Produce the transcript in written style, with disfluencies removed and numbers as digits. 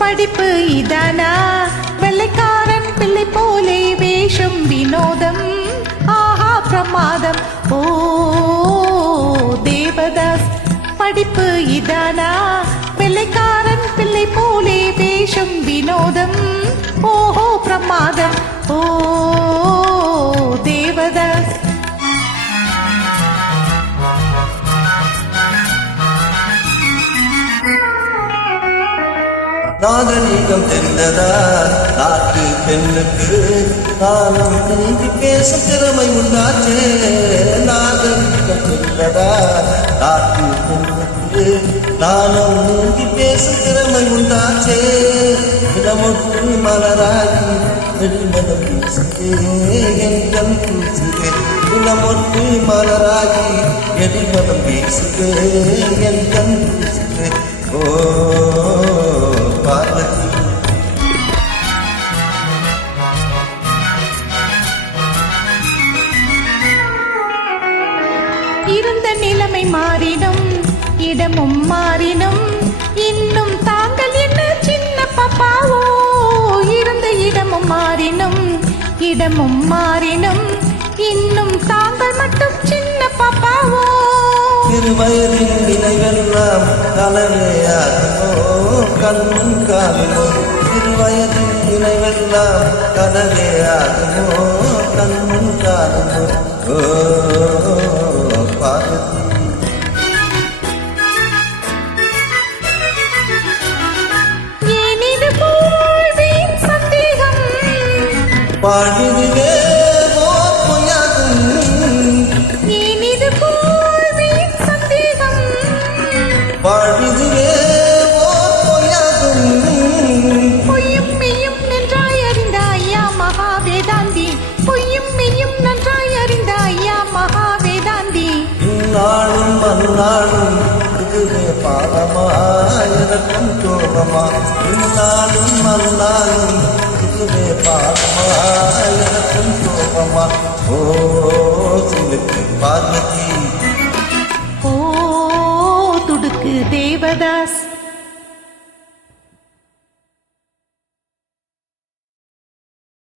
படிப்பு இதானா வெள்ளைக்காரன் பிள்ளை போலே வேஷம் வினோதம் ஆஹா பிரமாதம் ஓ தேவதாஸ் படிப்பு இதானா வெள்ளைக்காரன் பிள்ளை போலே வேஷம் வினோதம் ஓஹோ பிரமாதம் ஓ தேவதாஸ் நாகரீகம் தெரிந்ததா நாட்டு பெண்ணுக்கு காலம் நீங்கி பேசும் திறமை உண்டாச்சே நாகரீகம் தெரிந்ததா நாட்டு பெண்ணுக்கு காலம் நீங்கி பேசும் திறமை உண்டாச்சே இடமொட்டு மலராகி வெடிமதம் பேசுதே என் கண் பூசுதே இடமொட்டு மலராகி வெடிமதம் பேசுதே என் கண் பூசுதே ஓ இருந்த நிலைமை மாறினும் இடமும் மாறினும் இன்னும் தாங்கள் என்ன சின்ன பாப்பாவோ இருந்த இடமும் மாறினும் இடமும் மாறினும் இன்னும் தாங்கள் மட்டும் சின்ன பாப்பாவோ திருவயதின் நினைவெல்லாம் கலவையாகுமோ கண்ணும் காலுமோ திருவயதின் நினைவெல்லாம் கலவையாகுமோ கண்ணும் காலுமோ ஓ பார்வதி ஏனிது போல் வீண் சந்தேகம் பாடிதுவே வாழ்விதுவே பொய்யும் மெய்யும் நன்றாய் அறிந்த ஐயா மகாவேதாந்தி பொய்யும் மெய்யும் நன்றாய் அறிந்த ஐயா மகாவேதாந்தி இந்நாளும் அந்நாளும் இதுவே பாதமா எனக்கும் தோழமா இந்நாளும் அந்நாளும் இதுவே பாதமா எனக்கும் தோழமா ஓ சிலுக்கு பார்வதி துடுக்கு தேவதாஸ்